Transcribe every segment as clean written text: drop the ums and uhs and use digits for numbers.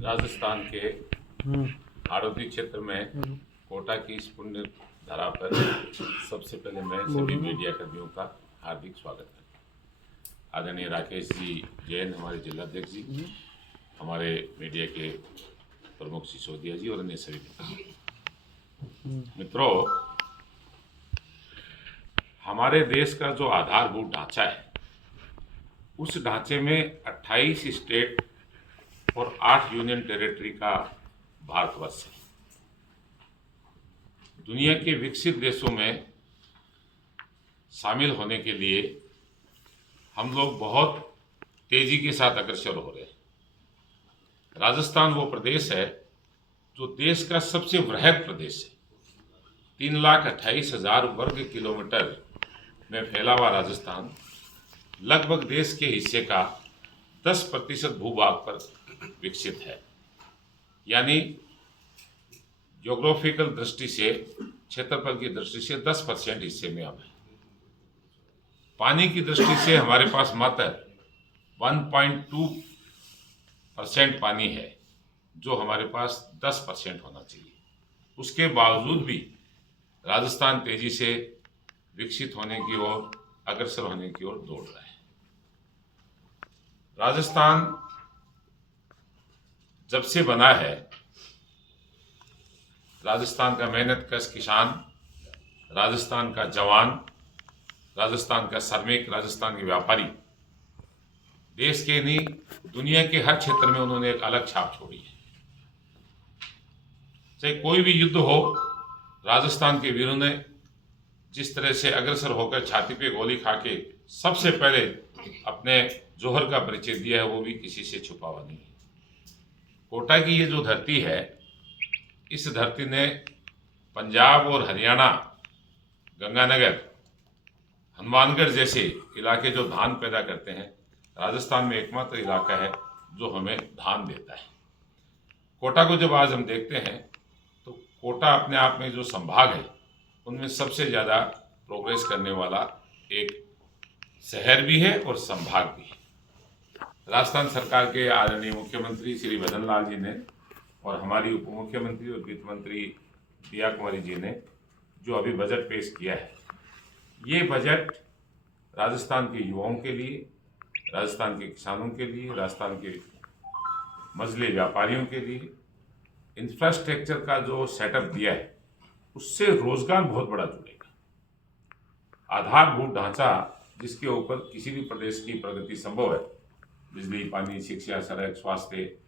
राजस्थान के हाड़ौती क्षेत्र में कोटा की इस पुण्य धरा पर सबसे पहले मैं सभी मीडिया कर्मियों का हार्दिक स्वागत करता हूँ। आदरणीय राकेश जी जैन हमारे जिलाध्यक्ष जी, हमारे मीडिया के प्रमुख सिसोदिया जी और अन्य सभी मित्रों, हमारे देश का जो आधारभूत ढांचा है उस ढांचे में 28 स्टेट और 8 यूनियन टेरिटरी का भारतवर्ष है। दुनिया के विकसित देशों में शामिल होने के लिए हम लोग बहुत तेजी के साथ अग्रसर हो रहे हैं। राजस्थान वो प्रदेश है जो देश का सबसे वृहद प्रदेश है। 3,28,000 वर्ग किलोमीटर में फैला हुआ राजस्थान लगभग देश के हिस्से का 10% भूभाग पर विकसित है। यानी ज्योग्राफिकल दृष्टि से, क्षेत्रफल की दृष्टि से 10% हिस्से में हम हैं। पानी की दृष्टि से हमारे पास मात्र 1.2% पानी है, जो हमारे पास 10% होना चाहिए। उसके बावजूद भी राजस्थान तेजी से विकसित होने की ओर, अग्रसर होने की ओर दौड़ रहा है। राजस्थान जब से बना है, राजस्थान का मेहनतकश किसान, राजस्थान का जवान, राजस्थान का श्रमिक, राजस्थान के व्यापारी देश के नहीं दुनिया के हर क्षेत्र में उन्होंने एक अलग छाप छोड़ी है। चाहे कोई भी युद्ध हो, राजस्थान के वीरों ने जिस तरह से अग्रसर होकर छाती पे गोली खा के सबसे पहले अपने जोहर का परिचय दिया है, वो भी किसी से छुपा हुआ नहीं है। कोटा की ये जो धरती है, इस धरती ने पंजाब और हरियाणा, गंगानगर, हनुमानगढ़ जैसे इलाके जो धान पैदा करते हैं, राजस्थान में एकमात्र इलाका है जो हमें धान देता है। कोटा को जब आज हम देखते हैं तो कोटा अपने आप में जो संभाग है उनमें सबसे ज़्यादा प्रोग्रेस करने वाला एक शहर भी है और संभाग भी है। राजस्थान सरकार के आदरणीय मुख्यमंत्री श्री भजन लाल जी ने और हमारी उप मुख्यमंत्री और वित्त मंत्री दिया कुमारी जी ने जो अभी बजट पेश किया है, ये बजट राजस्थान के युवाओं के लिए, राजस्थान के किसानों के लिए, राजस्थान के मझले व्यापारियों के लिए इंफ्रास्ट्रक्चर का जो सेटअप दिया है, उससे रोजगार बहुत बड़ा जुड़ेगा। आधारभूत ढांचा जिसके ऊपर किसी भी प्रदेश की प्रगति संभव है, बिजली, पानी, शिक्षा, सड़क, स्वास्थ्य,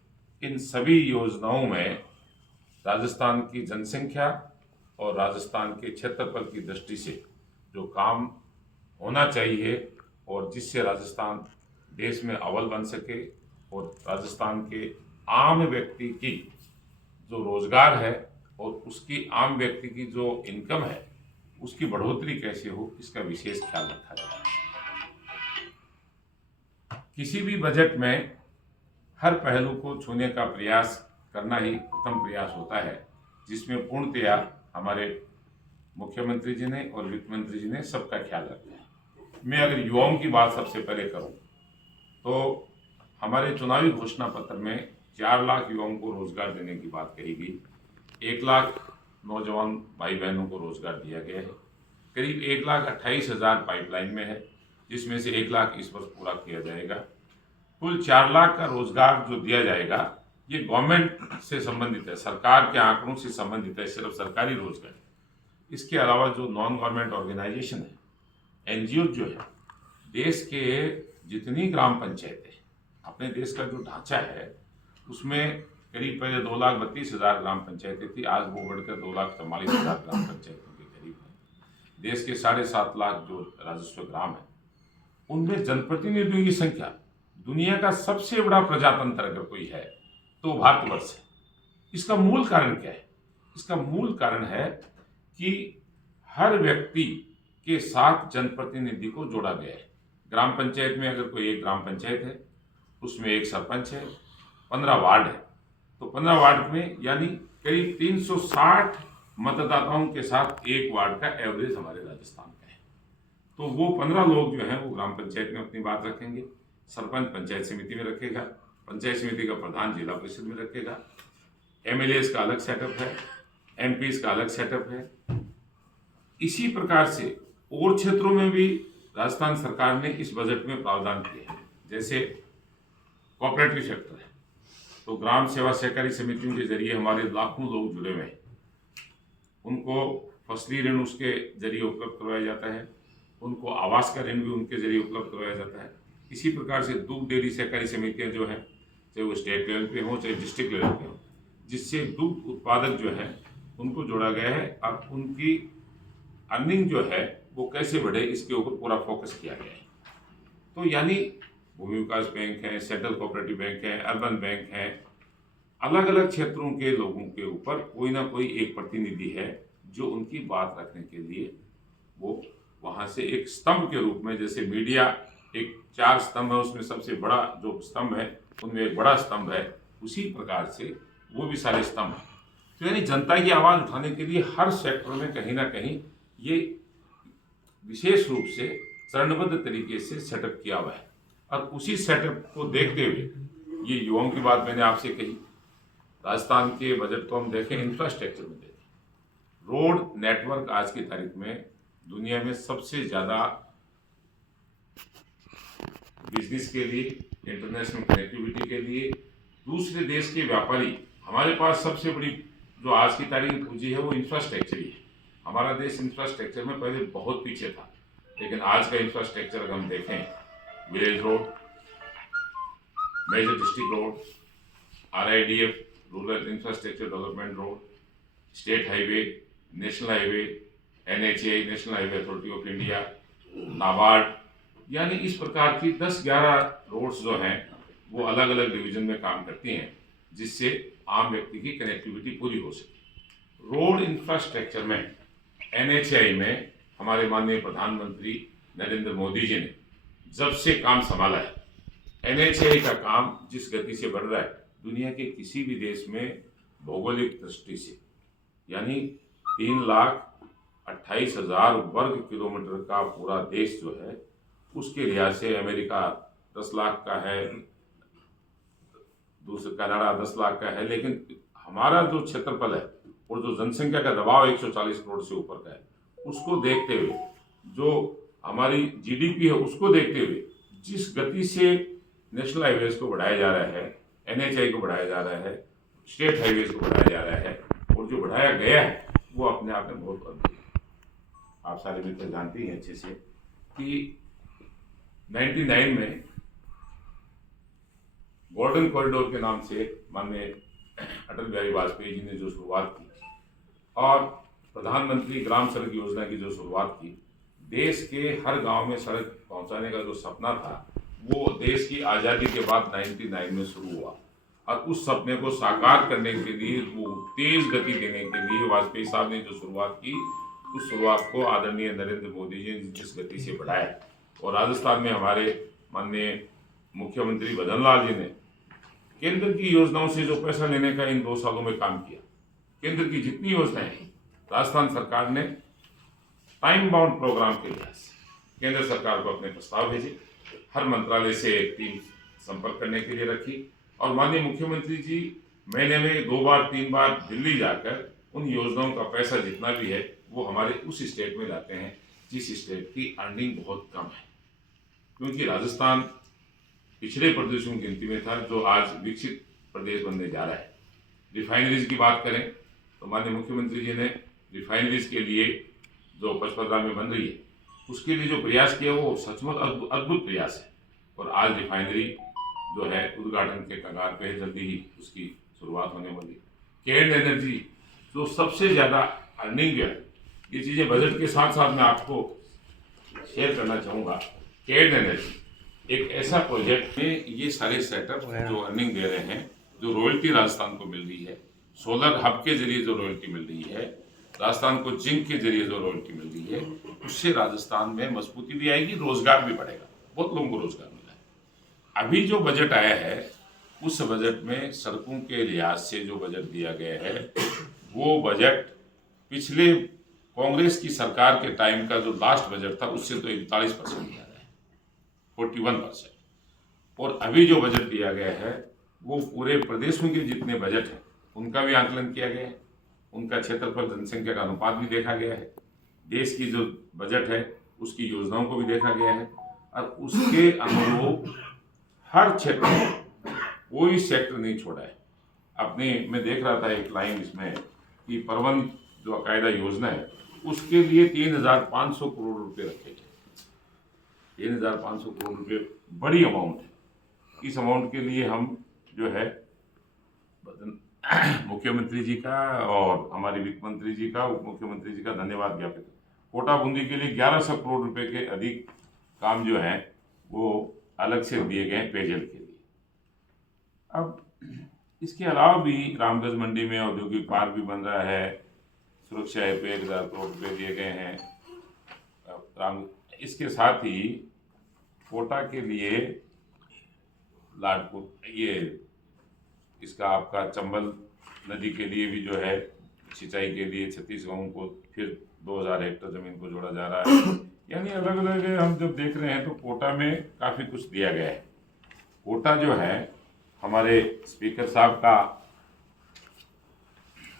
इन सभी योजनाओं में राजस्थान की जनसंख्या और राजस्थान के क्षेत्रफल की दृष्टि से जो काम होना चाहिए और जिससे राजस्थान देश में अव्वल बन सके और राजस्थान के आम व्यक्ति की जो रोजगार है और उसकी आम व्यक्ति की जो इनकम है उसकी बढ़ोतरी कैसे हो, इसका विशेष ख्याल रखा जाए। किसी भी बजट में हर पहलू को छूने का प्रयास करना ही उत्तम प्रयास होता है, जिसमें पूर्णतया हमारे मुख्यमंत्री जी ने और वित्त मंत्री जी ने सबका ख्याल रखा है। मैं अगर युवाओं की बात सबसे पहले करूं तो हमारे चुनावी घोषणा पत्र में 4 लाख युवाओं को रोजगार देने की बात कही गई। 1 लाख नौजवान भाई बहनों को रोजगार दिया गया है। करीब 1,28,000 पाइपलाइन में है, जिसमें से 1 लाख इस वर्ष पूरा किया जाएगा। कुल 4 लाख का रोजगार जो दिया जाएगा, ये गवर्नमेंट से संबंधित है, सरकार के आंकड़ों से संबंधित है, सिर्फ सरकारी रोजगार। इसके अलावा जो नॉन गवर्नमेंट ऑर्गेनाइजेशन है, एनजीओ जो है, देश के जितनी ग्राम पंचायतें, अपने देश का जो ढांचा है उसमें करीब पहले 2,32,000 ग्राम पंचायतें थी, आज वो बढ़कर 2,44,000 ग्राम पंचायतों के करीब है। देश के 7.5 लाख जो राजस्व ग्राम है, उनमें जनप्रतिनिधियों की संख्या दुनिया का सबसे बड़ा प्रजातंत्र अगर कोई है तो भारतवर्ष है। इसका मूल कारण क्या है? इसका मूल कारण है कि हर व्यक्ति के साथ जनप्रतिनिधि को जोड़ा गया है। ग्राम पंचायत में अगर कोई एक ग्राम पंचायत है, उसमें एक सरपंच है, 15 वार्ड है, तो 15 वार्ड में यानी करीब 360 मतदाताओं के साथ एक वार्ड का एवरेज हमारे राजस्थान का है। तो वो 15 लोग जो हैं वो ग्राम पंचायत में अपनी बात रखेंगे, सरपंच पंचायत समिति में रखेगा, पंचायत समिति का प्रधान जिला परिषद में रखेगा, एमएलएस का अलग सेटअप है, एमपीज का अलग सेटअप है। इसी प्रकार से और क्षेत्रों में भी राजस्थान सरकार ने इस बजट में प्रावधान किया है। जैसे कोऑपरेटिव सेक्टर है, तो ग्राम सेवा सहकारी समितियों के जरिए हमारे लाखों लोग जुड़े हुए हैं, उनको फसली ऋण उसके जरिए उपलब्ध करवाया जाता है, उनको आवास का ऋण भी उनके जरिए उपलब्ध करवाया जाता है। इसी प्रकार से दूध डेयरी सहकारी समितियां जो है, चाहे वो स्टेट लेवल पे हो चाहे डिस्ट्रिक्ट लेवल पे हो, जिससे दूध उत्पादक जो है उनको जोड़ा गया है और उनकी अर्निंग जो है वो कैसे बढ़े इसके ऊपर पूरा फोकस किया गया है। तो यानी भूमि विकास बैंक है, सेंट्रल कोऑपरेटिव बैंक है, अर्बन बैंक है, अलग अलग क्षेत्रों के लोगों के ऊपर कोई ना कोई एक प्रतिनिधि है जो उनकी बात रखने के लिए वो वहाँ से एक स्तंभ के रूप में, जैसे मीडिया एक 4 स्तंभ है उसमें सबसे बड़ा जो स्तंभ है उनमें एक बड़ा स्तंभ है, उसी प्रकार से वो भी सारे स्तंभ हैं। तो यानी जनता की आवाज़ उठाने के लिए हर सेक्टर में कहीं ना कहीं ये विशेष रूप से चरणबद्ध तरीके से सेटअप किया हुआ है। और उसी सेटअप को देखते हुए ये युवाओं की बात मैंने आपसे कही, राजस्थान के बजट को हम देखें, इंफ्रास्ट्रक्चर में देखें, रोड नेटवर्क आज की तारीख में दुनिया में सबसे ज़्यादा बिजनेस के लिए, इंटरनेशनल कनेक्टिविटी के लिए, दूसरे देश के व्यापारी, हमारे पास सबसे बड़ी जो आज की तारीख में पूंजी है वो इंफ्रास्ट्रक्चर ही है। हमारा देश इंफ्रास्ट्रक्चर में पहले बहुत पीछे था, लेकिन आज का इंफ्रास्ट्रक्चर अगर हम देखें, village road, major district road, RIDF rural infrastructure development road, state highway, national highway, NHAI national highway authority of India, NABARD, यानी इस प्रकार की 10-11 रोड्स जो हैं वो अलग अलग डिवीजन में काम करती हैं, जिससे आम व्यक्ति की कनेक्टिविटी पूरी हो सके। रोड इंफ्रास्ट्रक्चर में NHAI में हमारे माननीय प्रधानमंत्री नरेंद्र मोदी जी ने जब से काम संभाला है, NHAI का काम जिस गति से बढ़ रहा है दुनिया के किसी भी देश में भौगोलिक दृष्टि से, यानी 3,28,000 वर्ग किलोमीटर का पूरा देश जो है उसके लिहाज से अमेरिका 10 लाख का है, दूसरा कनाडा 10 लाख का है, लेकिन हमारा जो क्षेत्रफल है और जो जनसंख्या का दबाव 140 करोड़ से ऊपर का है, उसको देखते हुए, जो हमारी GDP है उसको देखते हुए, जिस गति से नेशनल हाईवेज को बढ़ाया जा रहा है, NHAI को बढ़ाया जा रहा है, स्टेट हाईवेज को बढ़ाया जा रहा है, और जो बढ़ाया गया है वो अपने आप में बहुत अद्भुत है। आप सारे मित्र जानते हैं अच्छे से कि 99 में गोल्डन कॉरिडोर के नाम से माननीय अटल बिहारी वाजपेयी जी ने जो शुरुआत की और प्रधानमंत्री ग्राम सड़क योजना की जो शुरुआत की, देश के हर गांव में सड़क पहुंचाने का जो सपना था वो देश की आज़ादी के बाद 99 में शुरू हुआ। और उस सपने को साकार करने के लिए, वो तेज गति देने के लिए वाजपेयी साहब ने जो शुरुआत की, उस शुरुआत को आदरणीय नरेंद्र मोदी जी ने जिस गति से बढ़ाया, और राजस्थान में हमारे माननीय मुख्यमंत्री भजन लाल जी ने केंद्र की योजनाओं से जो पैसा लेने का इन 2 सालों में काम किया, केंद्र की जितनी योजनाएं हैं राजस्थान सरकार ने टाइम बाउंड प्रोग्राम के लिहाज से केंद्र सरकार को अपने प्रस्ताव भेजे, हर मंत्रालय से एक टीम संपर्क करने के लिए रखी, और माननीय मुख्यमंत्री जी महीने में 2 बार 3 बार दिल्ली जाकर उन योजनाओं का पैसा जितना भी है वो हमारे उस स्टेट में लाते हैं जिस स्टेट की अर्निंग बहुत कम है, क्योंकि राजस्थान पिछड़े प्रदेशों की गिनती में था जो आज विकसित प्रदेश बनने जा रहा है। रिफाइनरीज की बात करें तो माननीय मुख्यमंत्री जी ने रिफाइनरीज के लिए जो पचपदरा में बन रही है उसके लिए जो प्रयास किया वो सचमुच अद्भुत प्रयास है, और आज रिफाइनरी जो है उद्घाटन के कगार पे है, जल्दी ही उसकी शुरुआत होने वाली। केन एनर्जी जो सबसे ज़्यादा अर्निंग है, ये चीज़ें बजट के साथ साथ मैं आपको शेयर करना चाहूँगा। केन एनर्जी एक ऐसा प्रोजेक्ट है, ये सारे सेटअप जो अर्निंग दे रहे हैं, जो रॉयल्टी राजस्थान को मिल रही है, सोलर हब के जरिए जो रॉयल्टी मिल रही है, राजस्थान को जिंक के जरिए जो रॉयल्टी मिल रही है, उससे राजस्थान में मजबूती भी आएगी, रोजगार भी बढ़ेगा, बहुत लोगों को रोजगार मिला है। अभी जो बजट आया है उस बजट में सड़कों के लिहाज से जो बजट दिया गया है वो बजट पिछले कांग्रेस की सरकार के टाइम का जो लास्ट बजट था उससे तो 41% ज़्यादा है, 41%। और अभी जो बजट दिया गया है वो पूरे प्रदेश में के जितने बजट हैं उनका भी आकलन किया गया है, उनका क्षेत्रफल जनसंख्या का अनुपात भी देखा गया है, देश की जो बजट है उसकी योजनाओं को भी देखा गया है और उसके अनुरूप हर क्षेत्र में कोई सेक्टर नहीं छोड़ा है। अपने मैं देख रहा था एक लाइन इसमें कि परवन जो कायदा योजना है उसके लिए 3,500 करोड़ रुपए रखे गए। 3,500 करोड़ रुपए बड़ी अमाउंट है। इस अमाउंट के लिए हम जो है मुख्यमंत्री जी का और हमारे वित्त मंत्री जी का, उप मुख्यमंत्री जी का धन्यवाद ज्ञापित। कोटा बूंदी के लिए 1100 करोड़ रुपए के अधिक काम जो है वो अलग से दिए गए हैं पेयजल के लिए। अब इसके अलावा भी रामगंज मंडी में औद्योगिक पार्क भी बन रहा है, सुरक्षा है पे 1,000 करोड़ रुपये दिए गए हैं। इसके साथ ही कोटा के लिए लाडपुर ये इसका आपका चंबल नदी के लिए भी जो है सिंचाई के लिए 36 गाँवों को फिर 2,000 हेक्टेयर जमीन को जोड़ा जा रहा है। यानी अलग अलग हम जब देख रहे हैं तो कोटा में काफ़ी कुछ दिया गया है। कोटा जो है हमारे स्पीकर साहब का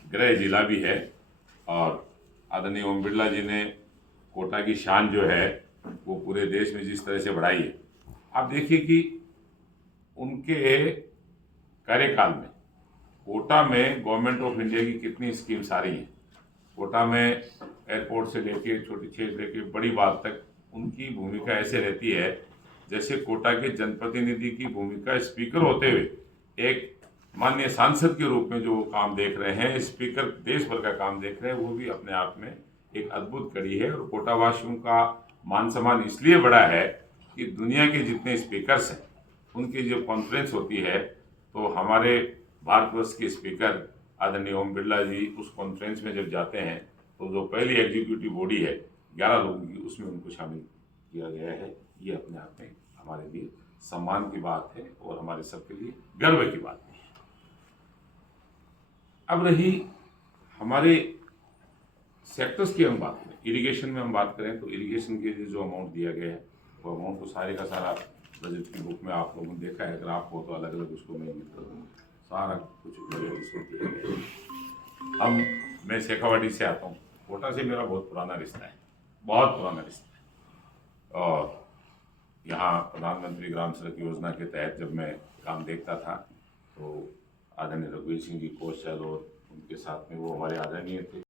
गृह जिला भी है और आदरणीय ओम बिरला जी ने कोटा की शान जो है वो पूरे देश में जिस तरह से बढ़ाई है, आप देखिए कि उनके कार्यकाल में कोटा में गवर्नमेंट ऑफ इंडिया की कितनी स्कीम्स आ रही हैं। कोटा में एयरपोर्ट से लेके छोटी से लेके बड़ी बात तक उनकी भूमिका ऐसे रहती है जैसे कोटा के जनप्रतिनिधि की भूमिका स्पीकर होते हुए एक माननीय सांसद के रूप में जो वो काम देख रहे हैं, स्पीकर देश भर का काम देख रहे हैं, वो भी अपने आप में एक अद्भुत कड़ी है। और कोटावासियों का मान सम्मान इसलिए बढ़ा है कि दुनिया के जितने स्पीकर्स हैं उनकी जो कॉन्फ्रेंस होती है तो हमारे भारतवर्ष के स्पीकर आदरणीय ओम बिरला जी उस कॉन्फ्रेंस में जब जाते हैं तो जो पहली एग्जीक्यूटिव बॉडी है 11 लोगों की, उसमें उनको शामिल किया गया है। ये अपने आप में हमारे लिए सम्मान की बात है और हमारे सबके लिए गर्व की बात है। अब रही हमारे सेक्टर्स की हम बात करें, इरिगेशन में हम बात करें तो इरिगेशन के लिए जो अमाउंट दिया गया है वो अमाउंट तो सारे का सारा बजट की बुक में आप लोगों ने देखा है। अगर आप हो तो अलग अलग उसको मैं लिख कर दूँगा, सारा कुछ उसको दिया गया है। हम मैं शेखावाटी से आता हूँ, कोटा से मेरा बहुत पुराना रिश्ता है, बहुत पुराना रिश्ता है। और यहाँ प्रधानमंत्री ग्राम सड़क योजना के तहत जब मैं काम देखता था तो आदरणीय रघुवीर सिंह जी कौशल और उनके साथ में वो हमारे आदरणीय थे।